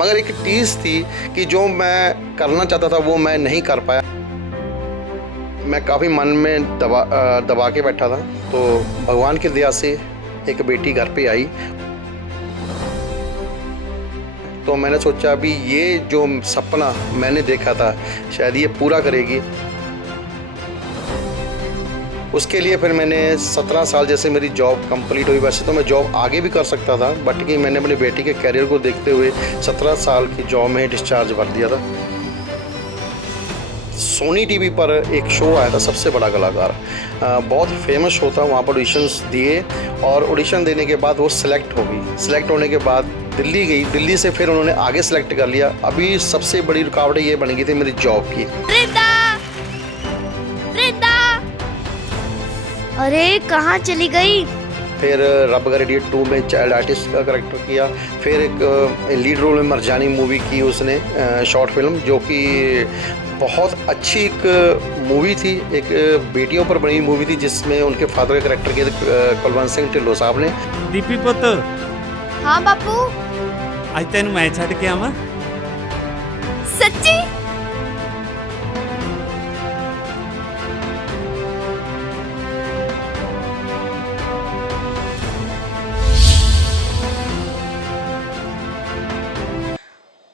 मगर एक टीज़ थी कि जो मैं करना चाहता था वो मैं नहीं कर पाया। मैं काफ़ी मन में दबा के बैठा था, तो भगवान की दया से एक बेटी घर पे आई। तो मैंने सोचा अभी ये जो सपना मैंने देखा था शायद ये पूरा करेगी। उसके लिए फिर मैंने 17 साल जैसे मेरी जॉब कंप्लीट हुई। वैसे तो मैं जॉब आगे भी कर सकता था, बट कि मैंने अपनी बेटी के करियर को देखते हुए 17 साल की जॉब में डिस्चार्ज भर दिया था। सोनी टीवी पर एक शो आया था, सबसे बड़ा कलाकार, बहुत फेमस शो था। वहाँ पर ऑडिशंस दिए और ऑडिशन देने के बाद वो सिलेक्ट हो गई। सिलेक्ट होने के बाद दिल्ली गई, दिल्ली से फिर उन्होंने आगे सिलेक्ट कर लिया। अभी सबसे बड़ी रुकावट ये बन गई थी मेरी जॉब की। अरे कहाँ चली गई? फिर रब का रेडियो 2 में चाइल्ड आर्टिस्ट का करेक्टर किया। फिर एक लीड रोल में मरजानी मूवी की उसने, शॉर्ट फिल्म, जो कि बहुत अच्छी एक मूवी थी। एक बेटियों पर बनी मूवी थी जिसमें उनके फादर का करेक्टर किया था कुलवंत सिंह ढिल्लों साहब ने। दीपी पुत, हाँ बापू। आज तेन मैं छड़ के आवा। सच्ची?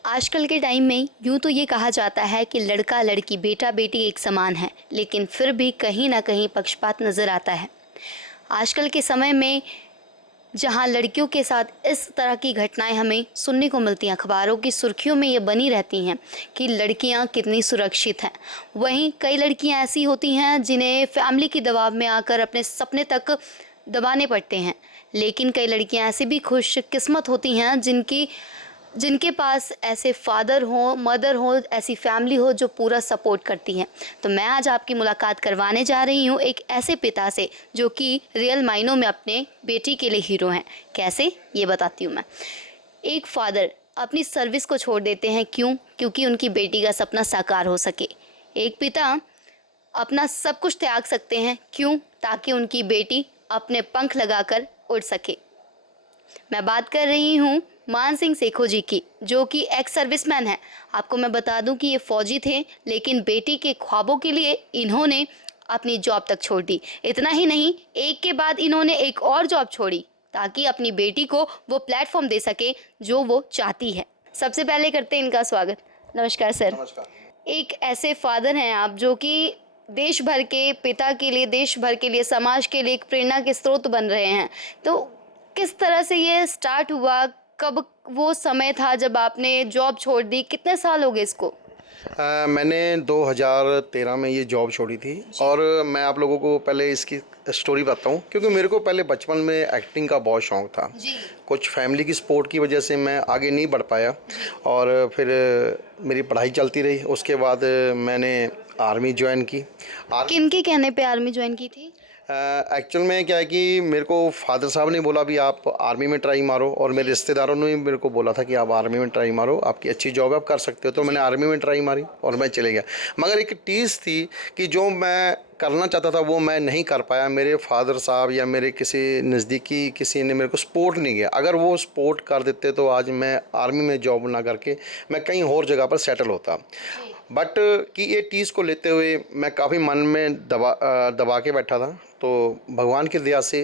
आजकल के टाइम में यूँ तो ये कहा जाता है कि लड़का लड़की बेटा बेटी एक समान है, लेकिन फिर भी कहीं ना कहीं पक्षपात नज़र आता है। आजकल के समय में जहाँ लड़कियों के साथ इस तरह की घटनाएं हमें सुनने को मिलती हैं, अखबारों की सुर्खियों में ये बनी रहती हैं कि लड़कियां कितनी सुरक्षित हैं। वहीं कई लड़कियां ऐसी होती हैं जिन्हें फैमिली के दबाव में आकर अपने सपने तक दबाने पड़ते हैं। लेकिन कई लड़कियां ऐसी भी खुशकिस्मत होती हैं जिनके पास ऐसे फादर हो, मदर हो, ऐसी फैमिली हो जो पूरा सपोर्ट करती है। तो मैं आज आपकी मुलाकात करवाने जा रही हूँ एक ऐसे पिता से जो कि रियल मायनों में अपने बेटी के लिए हीरो हैं। कैसे, ये बताती हूँ मैं। एक फादर अपनी सर्विस को छोड़ देते हैं, क्यों? क्योंकि उनकी बेटी का सपना साकार हो सके। एक पिता अपना सब कुछ त्याग सकते हैं, क्यों? ताकि उनकी बेटी अपने पंख लगाकर उड़ सके। मैं बात कर रही हूँ मान सिंह सेखो जी की, जो कि एक्स सर्विसमैन है। आपको मैं बता दूं कि ये फौजी थे, लेकिन बेटी के ख्वाबों के लिए इन्होंने अपनी जॉब तक छोड़ दी। इतना ही नहीं, एक के बाद इन्होंने एक और जॉब छोड़ी ताकि अपनी बेटी को वो प्लेटफॉर्म दे सके जो वो चाहती है। सबसे पहले करते हैं इनका स्वागत। नमस्कार सर। नमस्कार। एक ऐसे फादर हैं आप जो कि देश भर के पिता के लिए, देश भर के लिए, समाज के लिए एक प्रेरणा के स्रोत बन रहे हैं। तो किस तरह से ये स्टार्ट हुआ? कब वो समय था जब आपने जॉब छोड़ दी? कितने साल हो गए इसको? मैंने 2013 में ये जॉब छोड़ी थी। और मैं आप लोगों को पहले इसकी स्टोरी बताऊं, क्योंकि मेरे को पहले बचपन में एक्टिंग का बहुत शौक़ था। कुछ फैमिली की सपोर्ट की वजह से मैं आगे नहीं बढ़ पाया और फिर मेरी पढ़ाई चलती रही। उसके बाद मैंने आर्मी ज्वाइन की। किनके कहने पे आर्मी ज्वाइन की थी? एक्चुअल में क्या है कि मेरे को फादर साहब ने बोला भी आप आर्मी में ट्राई मारो, और मेरे रिश्तेदारों ने भी मेरे को बोला था कि आप आर्मी में ट्राई मारो, आपकी अच्छी जॉब आप कर सकते हो। तो मैंने आर्मी में ट्राई मारी और मैं चले गया। मगर एक टीज़ थी कि जो मैं करना चाहता था वो मैं नहीं कर पाया। मेरे फादर साहब या मेरे किसी नज़दीकी किसी ने मेरे को सपोर्ट नहीं किया। अगर वो सपोर्ट कर देते तो आज मैं आर्मी में जॉब ना करके मैं कहीं और जगह पर सेटल होता। बट कि ये टीज़ को लेते हुए मैं काफ़ी मन में दबा के बैठा था। तो भगवान की दया से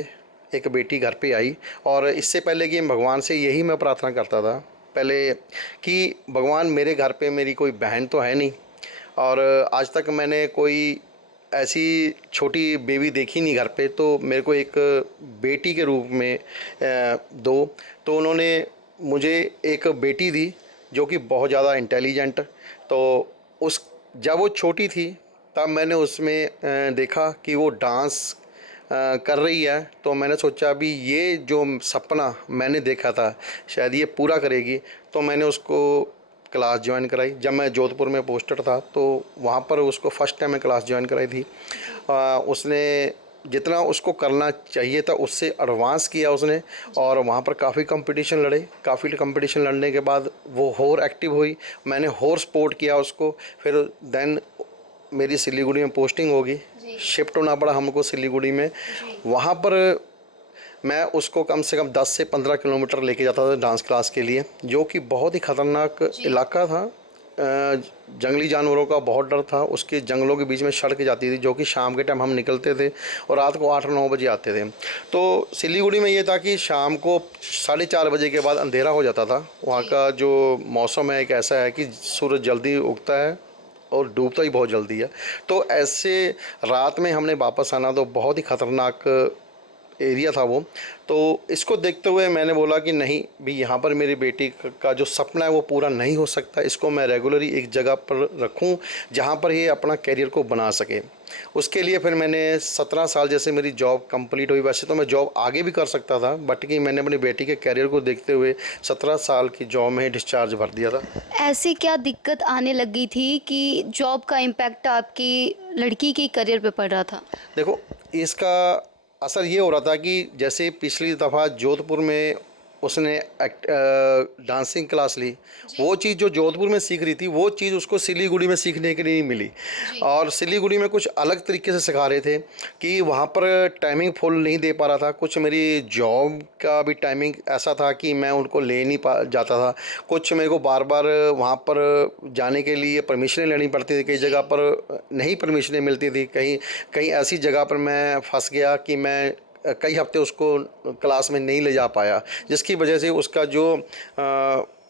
एक बेटी घर पे आई। और इससे पहले कि भगवान से यही मैं प्रार्थना करता था पहले कि भगवान मेरे घर पे मेरी कोई बहन तो है नहीं, और आज तक मैंने कोई ऐसी छोटी बेबी देखी नहीं घर पे, तो मेरे को एक बेटी के रूप में दो। तो उन्होंने मुझे एक बेटी दी जो कि बहुत ज़्यादा इंटेलिजेंट। तो उस जब वो छोटी थी तब मैंने उसमें देखा कि वो डांस कर रही है। तो मैंने सोचा अभी ये जो सपना मैंने देखा था शायद ये पूरा करेगी। तो मैंने उसको क्लास ज्वाइन कराई। जब मैं जोधपुर में पोस्टेड था तो वहाँ पर उसको फर्स्ट टाइम मैं क्लास ज्वाइन कराई थी। उसने जितना उसको करना चाहिए था उससे एडवांस किया उसने, और वहाँ पर काफ़ी कंपटीशन लड़े। काफ़ी कंपटीशन लड़ने के बाद वो और एक्टिव हुई, मैंने और सपोर्ट किया उसको। फिर देन मेरी सिलीगुड़ी में पोस्टिंग होगी, शिफ्ट होना पड़ा हमको सिलीगुड़ी में। वहाँ पर मैं उसको कम से कम 10 से 15 किलोमीटर लेके जाता था डांस क्लास के लिए, जो कि बहुत ही ख़तरनाक इलाका था। जंगली जानवरों का बहुत डर था। उसके जंगलों के बीच में सड़क जाती थी, जो कि शाम के टाइम हम निकलते थे और रात को 8-9 बजे आते थे। तो सिलीगुड़ी में ये था कि शाम को 4:30 बजे के बाद अंधेरा हो जाता था। वहाँ का जो मौसम है एक ऐसा है कि सूरज जल्दी उगता है और डूबता ही बहुत जल्दी है। तो ऐसे रात में हमने वापस आना तो बहुत ही ख़तरनाक एरिया था वो। तो इसको देखते हुए मैंने बोला कि नहीं भी, यहाँ पर मेरी बेटी का जो सपना है वो पूरा नहीं हो सकता। इसको मैं रेगुलरली एक जगह पर रखूँ जहाँ पर ये अपना करियर को बना सके। उसके लिए फिर मैंने 17 साल जैसे मेरी जॉब कंप्लीट हुई। वैसे तो मैं जॉब आगे भी कर सकता था, बट कि मैंने अपनी बेटी के करियर को देखते हुए 17 साल की जॉब में डिस्चार्ज भर दिया था। ऐसी क्या दिक्कत आने लगी थी कि जॉब का इम्पैक्ट आपकी लड़की के करियर पे पड़ रहा था? देखो, इसका असर ये हो रहा था कि जैसे पिछली दफ़ा जोधपुर में उसने डांसिंग क्लास ली, वो चीज़ जो जोधपुर में सीख रही थी वो चीज़ उसको सिलीगुड़ी में सीखने के लिए नहीं मिली। और सिलीगुड़ी में कुछ अलग तरीके से सिखा रहे थे कि वहाँ पर टाइमिंग फुल नहीं दे पा रहा था। कुछ मेरी जॉब का भी टाइमिंग ऐसा था कि मैं उनको ले नहीं पा जाता था। कुछ मेरे को बार बार वहाँ पर जाने के लिए परमिशनें लेनी पड़ती थी। कई जगह पर नहीं परमिशनें मिलती थी। कहीं कहीं ऐसी जगह पर मैं फंस गया कि मैं कई हफ्ते उसको क्लास में नहीं ले जा पाया, जिसकी वजह से उसका जो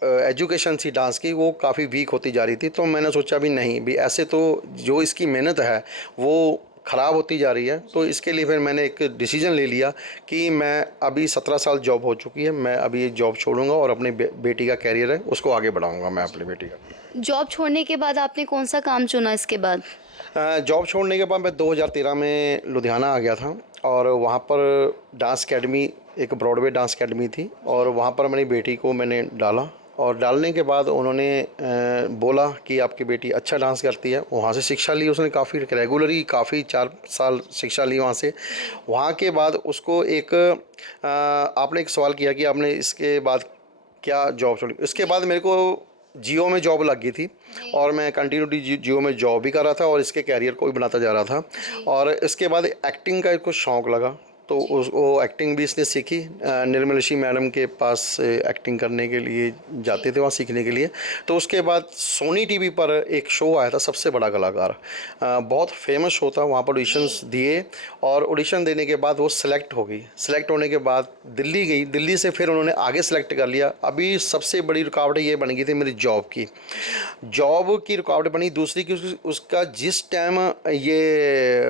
एजुकेशन थी डांस की वो काफ़ी वीक होती जा रही थी। तो मैंने सोचा भी नहीं भी, ऐसे तो जो इसकी मेहनत है वो ख़राब होती जा रही है। तो इसके लिए फिर मैंने एक डिसीजन ले लिया कि मैं अभी 17 साल जॉब हो चुकी है, मैं अभी ये जॉब छोड़ूंगा और अपनी बेटी का कैरियर है उसको आगे बढ़ाऊंगा मैं अपनी बेटी का। जॉब छोड़ने के बाद आपने कौन सा काम चुना इसके बाद? जॉब छोड़ने के बाद मैं 2013 में लुधियाना आ गया था और वहाँ पर डांस एकेडमी, एक ब्रॉडवे डांस एकेडमी थी और वहाँ पर मेरी बेटी को मैंने डाला। और डालने के बाद उन्होंने बोला कि आपकी बेटी अच्छा डांस करती है। वहाँ से शिक्षा ली उसने, काफ़ी रेगुलरली काफ़ी 4 साल शिक्षा ली वहाँ से। वहाँ के बाद उसको एक आपने एक सवाल किया कि आपने इसके बाद क्या जॉब छोड़ी। इसके बाद मेरे को जियो में जॉब लग गई थी और मैं कंटिन्यूटी जियो में जॉब भी कर रहा था और इसके कैरियर को भी बनाता जा रहा था। और इसके बाद एक्टिंग का इसको शौक़ लगा तो वो एक्टिंग भी इसने सीखी। निर्मल ऋषि मैडम के पास एक्टिंग करने के लिए जाते थे वहाँ सीखने के लिए। तो उसके बाद सोनी टीवी पर एक शो आया था सबसे बड़ा कलाकार, बहुत फेमस शो था। वहाँ पर ऑडिशंस दिए और ऑडिशन देने के बाद वो सिलेक्ट हो गई। सिलेक्ट होने के बाद दिल्ली गई, दिल्ली से फिर उन्होंने आगे सेलेक्ट कर लिया। अभी सबसे बड़ी रुकावट ये बन गई थी मेरी जॉब की रुकावट बनी। दूसरी कि उसका जिस टाइम ये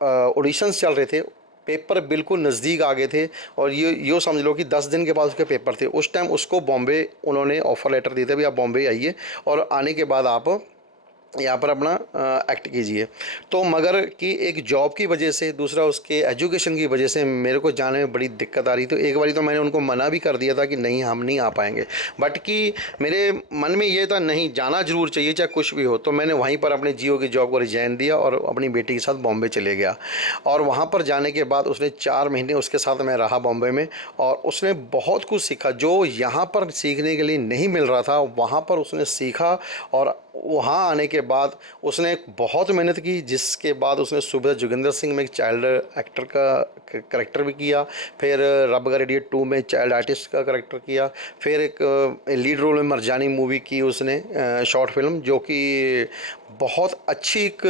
ऑडिशंस चल रहे थे, पेपर बिल्कुल नज़दीक आ गए थे और ये समझ लो कि 10 दिन के बाद उसके पेपर थे। उस टाइम उसको बॉम्बे उन्होंने ऑफ़र लेटर दिए थे, भी आप बॉम्बे आइए और आने के बाद आप यहाँ पर अपना एक्ट कीजिए। तो मगर कि एक जॉब की वजह से, दूसरा उसके एजुकेशन की वजह से मेरे को जाने में बड़ी दिक्कत आ रही। तो एक बारी तो मैंने उनको मना भी कर दिया था कि नहीं हम नहीं आ पाएंगे, बट कि मेरे मन में ये था नहीं जाना ज़रूर चाहिए चाहे कुछ भी हो। तो मैंने वहीं पर अपने जियो की जॉब को रिजाइन दिया और अपनी बेटी के साथ बॉम्बे चले गया। और वहाँ पर जाने के बाद उसने 4 महीने उसके साथ मैं रहा बॉम्बे में और उसने बहुत कुछ सीखा जो यहाँ पर सीखने के लिए नहीं मिल रहा था, वहाँ पर उसने सीखा। और वहाँ आने के बाद उसने बहुत मेहनत की, जिसके बाद उसने सुबह जोगिंदर सिंह में एक चाइल्ड एक्टर का करेक्टर भी किया, फिर रब का रेडियो 2 में चाइल्ड आर्टिस्ट का करेक्टर किया, फिर एक लीड रोल में मरजानी मूवी की उसने शॉर्ट फिल्म, जो कि बहुत अच्छी एक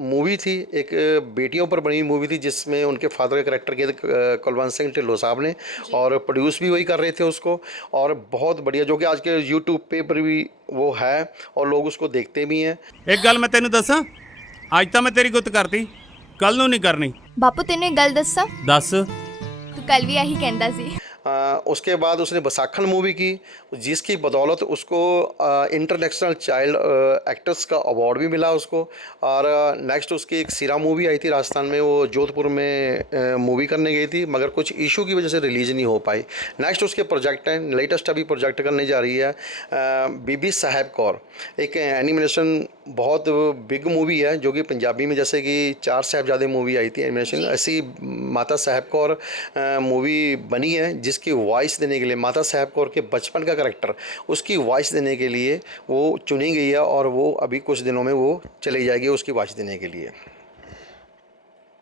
मूवी थी। एक बेटियों पर बनी मूवी थी जिसमें उनके फादर का करेक्टर किया था कुलवंत सिंह ढिल्लों साहब ने और प्रोड्यूस भी वही कर रहे थे उसको। और बहुत बढ़िया, जो कि आज के यूट्यूब पे पर भी वो है और लोग उसको देखते भी हैं। एक गल मैं तेन दसा, अज तो मैं तेरी गुत करती, कल नूं नहीं करनी। बापू तेने गल दसा, दस। तू कल भी यही कहंदा सी। उसके बाद उसने बसाखन मूवी की, जिसकी बदौलत उसको इंटरनेशनल चाइल्ड एक्टर्स का अवार्ड भी मिला उसको। और नेक्स्ट उसकी एक सिरा मूवी आई थी राजस्थान में, वो जोधपुर में मूवी करने गई थी मगर कुछ इशू की वजह से रिलीज़ नहीं हो पाई। नेक्स्ट उसके प्रोजेक्ट हैं, लेटेस्ट अभी प्रोजेक्ट करने जा रही है बीबी साहब कौर, एक एनिमेशन बहुत बिग मूवी है जो कि पंजाबी में जैसे कि 4 साहबजादे मूवी आई थी एनिमेशन, ऐसी माता साहब कौर मूवी बनी है जिसकी वॉइस देने के लिए, माता साहब कौर के बचपन का करैक्टर उसकी वॉइस देने के लिए वो चुनी गई है और वो अभी कुछ दिनों में वो चली जाएगी उसकी वॉइस देने के लिए।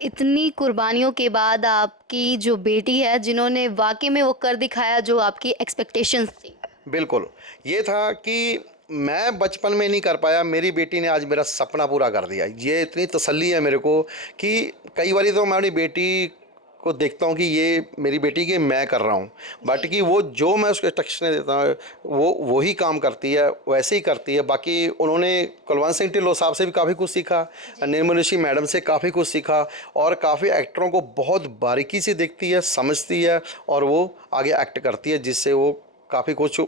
इतनी कुर्बानियों के बाद आपकी जो बेटी है, जिन्होंने वाकई में वो कर दिखाया जो आपकी एक्सपेक्टेशंस थी। बिल्कुल, ये था कि मैं बचपन में नहीं कर पाया, मेरी बेटी ने आज मेरा सपना पूरा कर दिया। ये इतनी तसल्ली है मेरे को कि कई बारी तो मैं अपनी बेटी को देखता हूँ कि ये मेरी बेटी की मैं कर रहा हूँ, बट कि वो जो मैं उसको इंस्ट्रक्शन देता हूँ वो वही काम करती है, वैसे ही करती है। बाकी उन्होंने कुलवंत सिंह ढिल्लों साहब से भी काफ़ी कुछ सीखा, निर्मल ऋषि मैडम से काफ़ी कुछ सीखा, और काफ़ी एक्टरों को बहुत बारीकी से देखती है, समझती है, और वो आगे एक्ट करती है, जिससे वो काफ़ी कुछ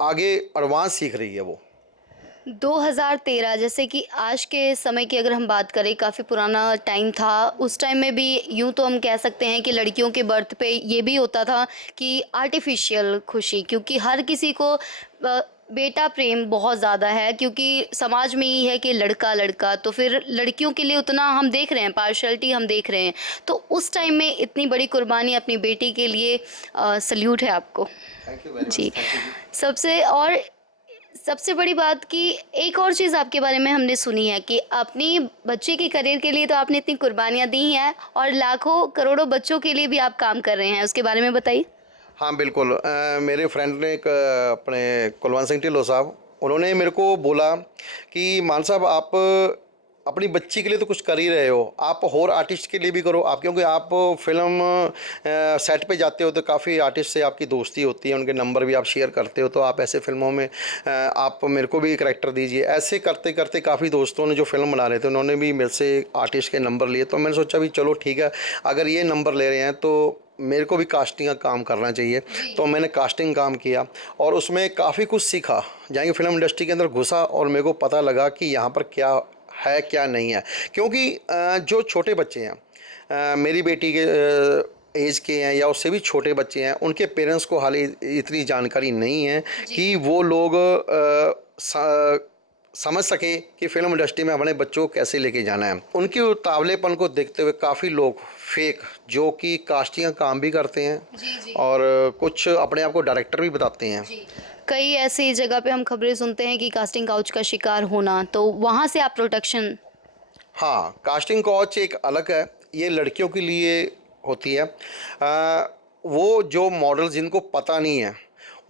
आगे एडवांस सीख रही है वो। 2013 जैसे कि आज के समय की अगर हम बात करें, काफ़ी पुराना टाइम था। उस टाइम में भी यूँ तो हम कह सकते हैं कि लड़कियों के बर्थ पे ये भी होता था कि आर्टिफिशियल खुशी, क्योंकि हर किसी को बेटा प्रेम बहुत ज़्यादा है, क्योंकि समाज में ये है कि लड़का लड़का, तो फिर लड़कियों के लिए उतना हम देख रहे हैं, पार्शलिटी हम देख रहे हैं। तो उस टाइम में इतनी बड़ी कुर्बानी अपनी बेटी के लिए, सल्यूट है आपको। थैंक यू वेरी जी। सबसे बड़ी बात कि एक और चीज़ आपके बारे में हमने सुनी है कि अपनी बच्चे के करियर के लिए तो आपने इतनी कुर्बानियाँ दी हैं, और लाखों करोड़ों बच्चों के लिए भी आप काम कर रहे हैं, उसके बारे में बताइए। हाँ बिल्कुल, मेरे फ्रेंड ने एक अपने कुलवंत सिंह ढिल्लों साहब, उन्होंने मेरे को बोला कि मान साहब आप अपनी बच्ची के लिए तो कुछ कर ही रहे हो, आप और आर्टिस्ट के लिए भी करो। आप क्योंकि आप फिल्म सेट पे जाते हो तो काफ़ी आर्टिस्ट से आपकी दोस्ती होती है, उनके नंबर भी आप शेयर करते हो, तो आप ऐसे फिल्मों में आप मेरे को भी करेक्टर दीजिए। ऐसे करते करते काफ़ी दोस्तों ने जो फिल्म बना रहे थे उन्होंने भी मेरे से आर्टिस्ट के नंबर लिए, तो मैंने सोचा भी चलो ठीक है, अगर ये नंबर ले रहे हैं तो मेरे को भी कास्टिंग का काम करना चाहिए। तो मैंने कास्टिंग काम किया और उसमें काफ़ी कुछ सीखा। जाएंगे फिल्म इंडस्ट्री के अंदर घुसा और मेरे को पता लगा कि यहाँ पर क्या है क्या नहीं है, क्योंकि जो छोटे बच्चे हैं, मेरी बेटी के एज के हैं या उससे भी छोटे बच्चे हैं, उनके पेरेंट्स को हाल इतनी जानकारी नहीं है कि वो लोग समझ सके कि फिल्म इंडस्ट्री में अपने बच्चों को कैसे लेके जाना है। उनके उतावलेपन को देखते हुए काफ़ी लोग फेक, जो कि कास्टिंग का काम भी करते हैं और कुछ अपने आप को डायरेक्टर भी बताते हैं। कई ऐसी जगह पे हम खबरें सुनते हैं कि कास्टिंग काउच का शिकार होना, तो वहाँ से आप प्रोटेक्शन। हाँ, कास्टिंग काउच एक अलग है, ये लड़कियों के लिए होती है। वो जो मॉडल जिनको पता नहीं है,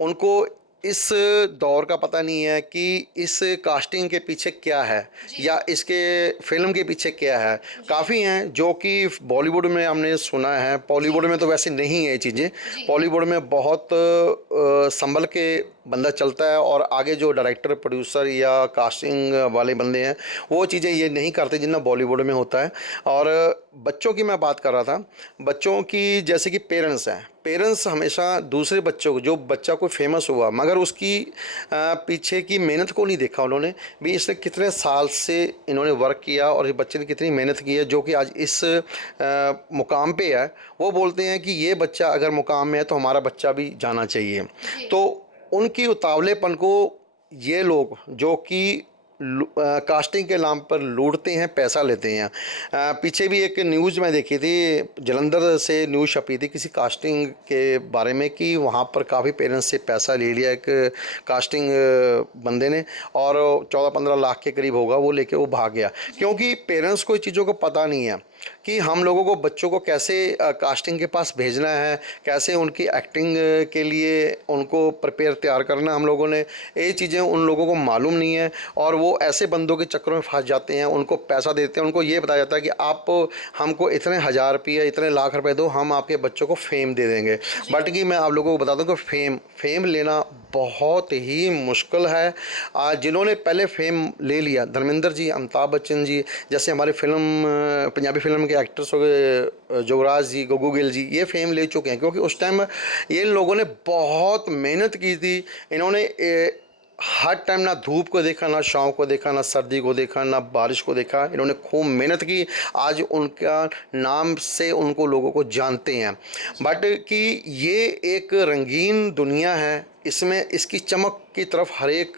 उनको इस दौर का पता नहीं है कि इस कास्टिंग के पीछे क्या है या इसके फिल्म के पीछे क्या है। काफ़ी हैं जो कि बॉलीवुड में हमने सुना है, बॉलीवुड में तो वैसे नहीं है ये चीज़ें। बॉलीवुड में बहुत संभल के बंदा चलता है और आगे जो डायरेक्टर प्रोड्यूसर या कास्टिंग वाले बंदे हैं वो चीज़ें ये नहीं करते जितना बॉलीवुड में होता है। और बच्चों की मैं बात कर रहा था, बच्चों की जैसे कि पेरेंट्स हैं, पेरेंट्स हमेशा दूसरे बच्चों को, जो बच्चा कोई फेमस हुआ मगर उसकी पीछे की मेहनत को नहीं देखा उन्होंने भी, इसने कितने साल से इन्होंने वर्क किया और इस बच्चे ने कितनी मेहनत की है जो कि आज इस मुकाम पे है। वो बोलते हैं कि ये बच्चा अगर मुकाम में है तो हमारा बच्चा भी जाना चाहिए। तो उनकी उतावलेपन को ये लोग जो कि कास्टिंग के नाम पर लूटते हैं, पैसा लेते हैं। पीछे भी एक न्यूज़ मैं देखी थी, जलंधर से न्यूज़ छपी थी किसी कास्टिंग के बारे में कि वहाँ पर काफ़ी पेरेंट्स से पैसा ले लिया एक कास्टिंग बंदे ने, और 14-15 लाख के करीब होगा, वो लेके वो भाग गया। क्योंकि पेरेंट्स को इस चीज़ों को पता नहीं है कि हम लोगों को बच्चों को कैसे कास्टिंग के पास भेजना है, कैसे उनकी एक्टिंग के लिए उनको प्रिपेयर तैयार करना। हम लोगों ने ये चीज़ें उन लोगों को मालूम नहीं है और वो ऐसे बंदों के चक्करों में फंस जाते हैं। उनको पैसा देते हैं, उनको ये बताया जाता है कि आप हमको इतने हज़ार रुपये इतने लाख रुपए दो, हम आपके बच्चों को फेम दे देंगे। बट कि मैं आप लोगों को बता दूं कि फेम लेना बहुत ही मुश्किल है। जिन्होंने पहले फेम ले लिया, धर्मेंद्र जी, अमिताभ बच्चन जी जैसे हमारे पंजाबी फिल्म के एक्टर्स हो गए, जोगराज जी, गग्गू गिल जी, ये फेम ले चुके हैं क्योंकि उस टाइम ये लोगों ने बहुत मेहनत की थी। इन्होंने हर टाइम ना धूप को देखा, ना छाँव को देखा, ना सर्दी को देखा, ना बारिश को देखा। इन्होंने खूब मेहनत की, आज उनका नाम से उनको लोगों को जानते हैं। बट कि ये एक रंगीन दुनिया है, इसमें इसकी चमक की तरफ हर एक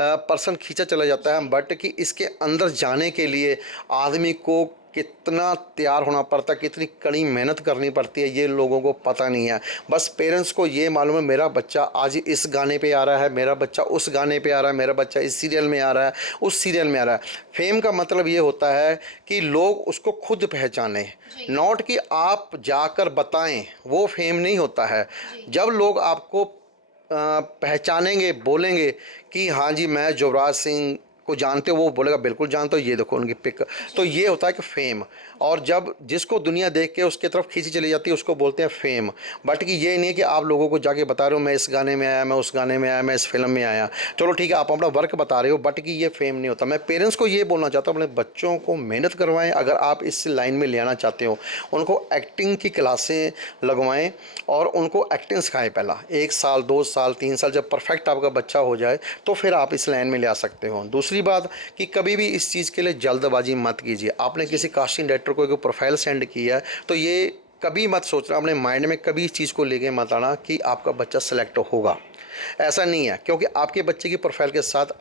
पर्सन खींचा चला जाता है। बट कि इसके अंदर जाने के लिए आदमी को कितना तैयार होना पड़ता है, कितनी कड़ी मेहनत करनी पड़ती है, ये लोगों को पता नहीं है। बस पेरेंट्स को ये मालूम है मेरा बच्चा आज इस गाने पे आ रहा है, मेरा बच्चा उस गाने पे आ रहा है, मेरा बच्चा इस सीरियल में आ रहा है, उस सीरियल में आ रहा है। फेम का मतलब ये होता है कि लोग उसको खुद पहचाने, नॉट कि आप जाकर बताएं, वो फेम नहीं होता है। जब लोग आपको पहचानेंगे, बोलेंगे कि हाँ जी मैं युवराज सिंह को जानते हो, वो बोलेगा बिल्कुल जानते हो, ये देखो उनकी पिक, तो ये होता है कि फेम। और जब जिसको दुनिया देख के उसकी तरफ खींची चली जाती है उसको बोलते हैं फेम। बट कि ये नहीं है कि आप लोगों को जाके बता रहे हो मैं इस गाने में आया, मैं उस गाने में आया, मैं इस फिल्म में आया। चलो ठीक है, आप अपना वर्क बता रहे हो, बट कि ये फेम नहीं होता। मैं पेरेंट्स को ये बोलना चाहता हूँ अपने बच्चों को मेहनत करवाएं। अगर आप इस लाइन में ले आना चाहते हो, उनको एक्टिंग की क्लासें लगवाएं और उनको एक्टिंग सिखाएं। पहला 1 साल 2 साल 3 साल जब परफेक्ट आपका बच्चा हो जाए तो फिर आप इस लाइन में ले आ सकते हो। दूसरी बात कि कभी भी इस चीज़ के लिए जल्दबाजी मत कीजिए। आपने किसी कास्टिंग डायरेक्टर को एक प्रोफाइल सेंड किया तो ये कभी मत सोचना, अपने माइंड में कभी इस चीज़ को लेके मत आना कि आपका बच्चा सेलेक्ट होगा। ऐसा नहीं है, क्योंकि आपके बच्चे की प्रोफाइल के साथ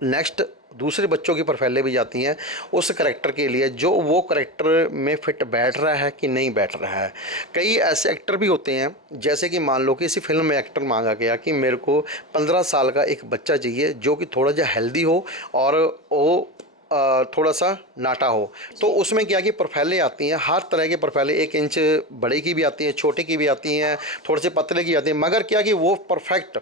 नेक्स्ट दूसरे बच्चों की प्रोफाइलें भी जाती हैं उस करेक्टर के लिए, जो वो करेक्टर में फिट बैठ रहा है कि नहीं बैठ रहा है। कई ऐसे एक्टर भी होते हैं, जैसे कि मान लो कि इसी फिल्म में एक्टर मांगा गया कि मेरे को 15 साल का एक बच्चा चाहिए जो कि थोड़ा सा हेल्दी हो और वो थोड़ा सा नाटा हो। तो उसमें क्या कि प्रोफाइलें आती हैं, हर तरह की प्रोफाइलें, 1 इंच बड़े की भी आती हैं, छोटे की भी आती हैं, थोड़े से पतले की आती हैं, मगर क्या कि वो परफेक्ट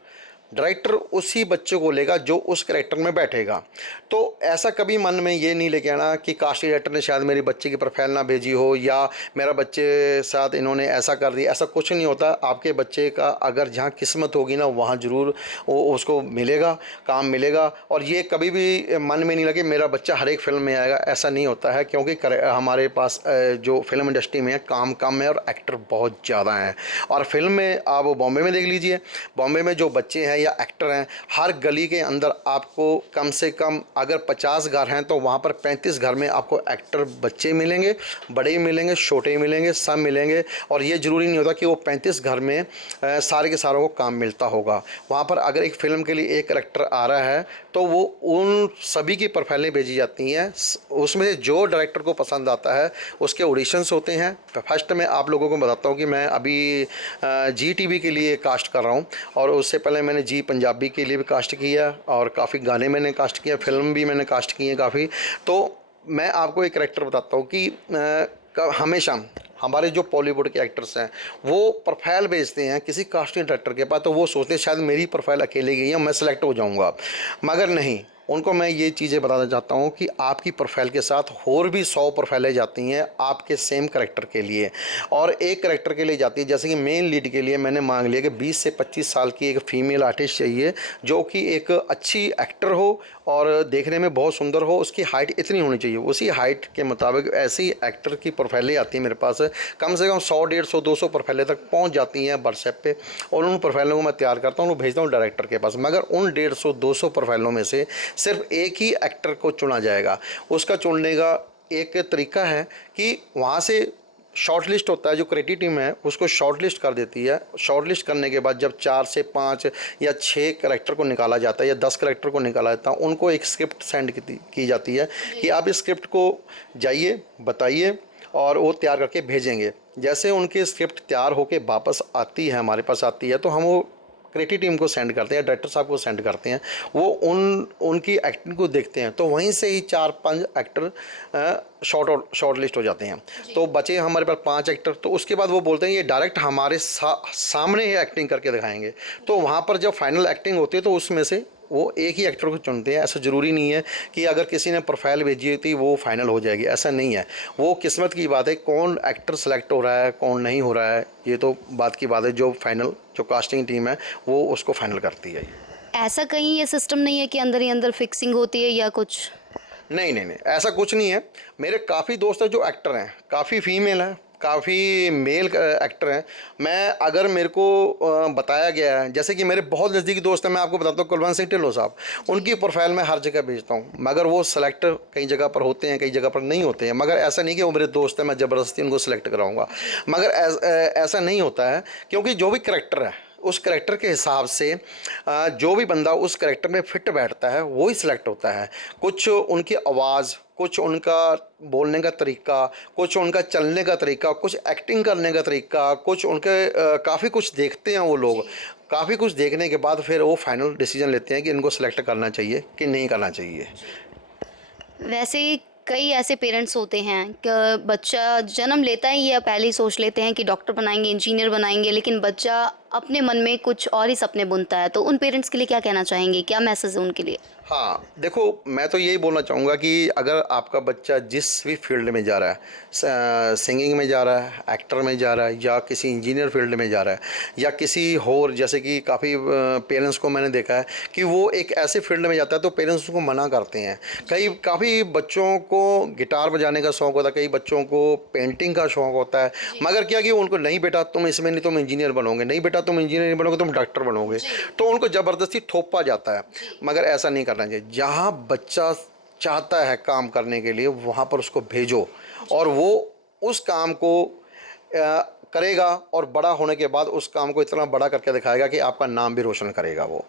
डायरेक्टर उसी बच्चे को लेगा जो उस कैरेक्टर में बैठेगा। तो ऐसा कभी मन में ये नहीं लेके आना कि कास्टिंग डायरेक्टर ने शायद मेरी बच्चे की प्रोफाइल ना भेजी हो या मेरा बच्चे साथ इन्होंने ऐसा कर दिया। ऐसा कुछ नहीं होता। आपके बच्चे का अगर जहाँ किस्मत होगी ना वहाँ ज़रूर उसको मिलेगा, काम मिलेगा। और ये कभी भी मन में नहीं लगे मेरा बच्चा हर एक फिल्म में आएगा, ऐसा नहीं होता है। क्योंकि हमारे पास जो फिल्म इंडस्ट्री में काम कम है और एक्टर बहुत ज़्यादा हैं। और फिल्म में आप बॉम्बे में देख लीजिए, बॉम्बे में जो बच्चे हैं या एक्टर हैं, हर गली के अंदर आपको कम से कम अगर 50 घर हैं तो वहाँ पर 35 घर में आपको एक्टर बच्चे मिलेंगे, बड़े मिलेंगे, छोटे मिलेंगे, सब मिलेंगे। और ये ज़रूरी नहीं होता कि वो 35 घर में सारे के सारों को काम मिलता होगा। वहाँ पर अगर एक फ़िल्म के लिए एक करेक्टर आ रहा है तो वो उन सभी की प्रोफाइलें भेजी जाती हैं। उसमें से जो डायरेक्टर को पसंद आता है उसके ऑडिशंस होते हैं। फर्स्ट में आप लोगों को बताता हूँ कि मैं अभी जी टीवी के लिए कास्ट कर रहा हूँ और उससे पहले मैंने जी पंजाबी के लिए भी कास्ट किया और काफ़ी गाने मैंने कास्ट किया, फिल्म भी मैंने कास्ट की है काफ़ी। तो मैं आपको एक कैरेक्टर बताता हूँ कि हमेशा हमारे जो बॉलीवुड के एक्टर्स हैं वो प्रोफाइल भेजते हैं किसी कास्टिंग डायरेक्टर के पास, तो वो सोचते हैं शायद मेरी प्रोफाइल अकेले गई है, मैं सेलेक्ट हो जाऊंगा। मगर नहीं, उनको मैं ये चीज़ें बताना चाहता हूँ कि आपकी प्रोफाइल के साथ और भी 100 प्रोफाइलें जाती हैं आपके सेम करेक्टर के लिए, और एक करेक्टर के लिए जाती है। जैसे कि मेन लीड के लिए मैंने मांग लिया कि 20 से 25 साल की एक फ़ीमेल आर्टिस्ट चाहिए जो कि एक अच्छी एक्टर हो और देखने में बहुत सुंदर हो, उसकी हाइट इतनी होनी चाहिए। उसी हाइट के मुताबिक ऐसी एक्टर की प्रोफाइलें आती हैं मेरे पास, कम से कम 100, 150, 200 प्रोफाइलें तक पहुंच जाती हैं व्हाट्सएप पे, और उन प्रोफाइलों को मैं तैयार करता हूँ, भेजता हूँ डायरेक्टर के पास। मगर उन 150, 200 प्रोफाइलों में से सिर्फ एक ही एक्टर को चुना जाएगा। उसका चुनने का एक तरीका है कि वहाँ से शॉर्ट लिस्ट होता है, जो क्रिएटिव टीम है उसको शॉर्ट लिस्ट कर देती है। शॉर्ट लिस्ट करने के बाद जब 4 से 5 या 6 कैरेक्टर को निकाला जाता है या 10 कैरेक्टर को निकाला जाता है, उनको एक स्क्रिप्ट सेंड की जाती है कि आप इस स्क्रिप्ट को जाइए, बताइए और वो तैयार करके भेजेंगे। जैसे उनकी स्क्रिप्ट तैयार होकर वापस आती है, हमारे पास आती है, तो हम वो क्रिएटिव टीम को सेंड करते हैं, डायरेक्टर साहब को सेंड करते हैं। वो उनकी एक्टिंग को देखते हैं, तो वहीं से ही 4-5 एक्टर शॉर्ट लिस्ट हो जाते हैं। तो बचे हमारे पास 5 एक्टर। तो उसके बाद वो बोलते हैं ये डायरेक्ट हमारे सामने ही एक्टिंग करके दिखाएंगे। तो वहाँ पर जब फाइनल एक्टिंग होती है तो उसमें से वो एक ही एक्टर को चुनते हैं। ऐसा ज़रूरी नहीं है कि अगर किसी ने प्रोफाइल भेजी थी वो फाइनल हो जाएगी, ऐसा नहीं है। वो किस्मत की बात है, कौन एक्टर सेलेक्ट हो रहा है कौन नहीं हो रहा है, ये तो बात की बात है। जो कास्टिंग टीम है वो उसको फाइनल करती है। ऐसा कहीं ये सिस्टम नहीं है कि अंदर ही अंदर फिक्सिंग होती है या कुछ? नहीं, ऐसा कुछ नहीं है। मेरे काफ़ी दोस्त हैं जो एक्टर हैं, काफ़ी फीमेल हैं, काफ़ी मेल एक्टर हैं। मैं अगर मेरे को बताया गया है, जैसे कि मेरे बहुत नज़दीकी दोस्त हैं, मैं आपको बताता हूँ कुलवंत सिंह ढिल्लों साहब, उनकी प्रोफाइल मैं हर जगह भेजता हूँ, मगर वो सेलेक्ट कई जगह पर होते हैं, कई जगह पर नहीं होते हैं। मगर ऐसा नहीं कि वो मेरे दोस्त हैं मैं ज़बरदस्ती उनको सेलेक्ट कराऊँगा, मगर ऐसा नहीं होता है। क्योंकि जो भी करेक्टर है, उस करैक्टर के हिसाब से जो भी बंदा उस करैक्टर में फिट बैठता है वो ही सिलेक्ट होता है। कुछ उनकी आवाज़, कुछ उनका बोलने का तरीका, कुछ उनका चलने का तरीका, कुछ एक्टिंग करने का तरीका, कुछ उनके काफ़ी कुछ देखते हैं वो लोग। काफ़ी कुछ देखने के बाद फिर वो फाइनल डिसीजन लेते हैं कि इनको सेलेक्ट करना चाहिए कि नहीं करना चाहिए। वैसे कई ऐसे पेरेंट्स होते हैं कि बच्चा जन्म लेता ही या पहले ही सोच लेते हैं कि डॉक्टर बनाएंगे, इंजीनियर बनाएंगे, लेकिन बच्चा अपने मन में कुछ और ही सपने बुनता है। तो उन पेरेंट्स के लिए क्या कहना चाहेंगे, क्या मैसेज है उनके लिए? हाँ, देखो मैं तो यही बोलना चाहूँगा कि अगर आपका बच्चा जिस भी फील्ड में जा रहा है, सिंगिंग में जा रहा है, एक्टर में जा रहा है, या किसी इंजीनियर फील्ड में जा रहा है, या किसी और, जैसे कि काफ़ी पेरेंट्स को मैंने देखा है कि वो एक ऐसे फील्ड में जाता है तो पेरेंट्स उसको मना करते हैं। काफ़ी बच्चों को गिटार बजाने का शौक़ होता है, कई बच्चों को पेंटिंग का शौक़ होता है, मगर क्या कि उनको नहीं बेटा तुम इसमें नहीं, तुम इंजीनियर बनोगे, नहीं बेटा तुम इंजीनियर नहीं बनोगे, तुम डॉक्टर बनोगे, तो उनको ज़बरदस्ती थोपा जाता है। मगर ऐसा नहीं करना चाहिए। जहाँ बच्चा चाहता है काम करने के लिए वहाँ पर उसको भेजो और वो उस काम को करेगा और बड़ा होने के बाद उस काम को इतना बड़ा करके दिखाएगा कि आपका नाम भी रोशन करेगा वो।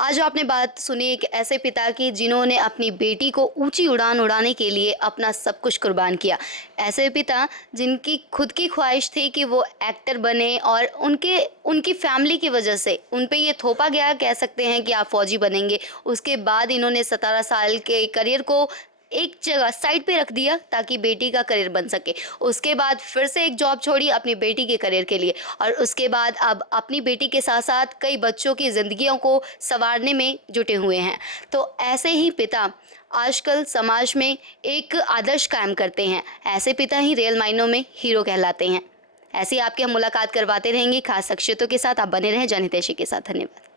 आज आपने बात सुनी एक ऐसे पिता की जिन्होंने अपनी बेटी को ऊंची उड़ान उड़ाने के लिए अपना सब कुछ कुर्बान किया। ऐसे पिता जिनकी खुद की ख्वाहिश थी कि वो एक्टर बने और उनकी फैमिली की वजह से उन पे ये थोपा गया, कह सकते हैं कि आप फौजी बनेंगे। उसके बाद इन्होंने 17 साल के करियर को एक जगह साइड पे रख दिया ताकि बेटी का करियर बन सके। उसके बाद फिर से एक जॉब छोड़ी अपनी बेटी के करियर के लिए, और उसके बाद अब अपनी बेटी के साथ साथ कई बच्चों की ज़िंदगियों को संवारने में जुटे हुए हैं। तो ऐसे ही पिता आजकल समाज में एक आदर्श कायम करते हैं। ऐसे पिता ही रियल मायनों में हीरो कहलाते हैं। ऐसे ही आपके हम मुलाकात करवाते रहेंगे खास शख्सियतों के साथ। आप बने रहें जनहितैषी के साथ। धन्यवाद।